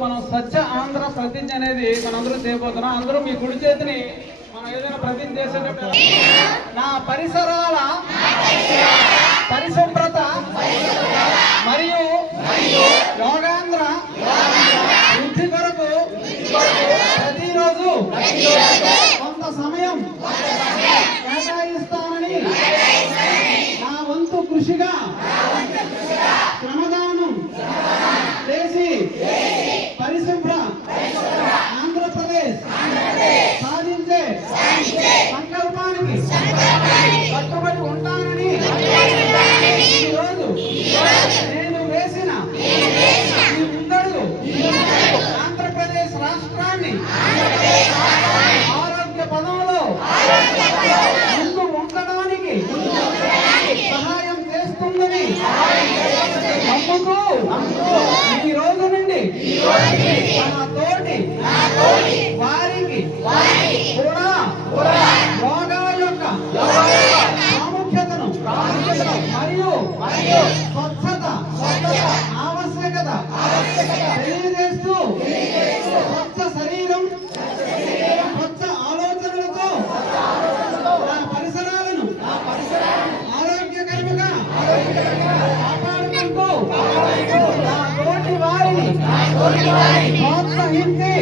మనం స్వచ్ఛ ఆంధ్ర ప్రతిజ్ఞ అనేది మనందరూ చేయబోతున్నాం. అందరూ మీ కుడి చేతిని మనం ఏదైనా ప్రతిజ్ఞ చేసేటప్పుడు నా పరిసరాల పరిశుభ్రత మరియు యోగాంధ్ర వృద్ధి కొరకు ప్రతిరోజు కొంత సమయం కేటాయిస్తానని నా వంతు కృషిగా శ్రమదానం చేసి పరిశుభ్ర ఆంధ్రప్రదేశ్ సాధించే సంకల్పానికి కట్టుబడి ఉంటానని ఈరోజు నేను వేసిన ఈ ముందడుగు ఆంధ్రప్రదేశ్ రాష్ట్రాన్ని ఆరోగ్య పదంలో ముందు ఉండడానికి సహాయం చేస్తుందని నమ్ముతూ ఈ రోజు నుండి నా తోటి వారికి కూడా యోగా యొక్క ప్రాముఖ్యతను మరియు స్వచ్ఛత ఆవశ్యకత తెలియజేస్తూ స్వచ్ఛ శరీరం స్వచ్ఛ ఆలోచనలతో నా పరిసరాలను ఆరోగ్యకరముగా కాపాడుకుంటూ నా తోటి వారిని ప్రోత్సహించి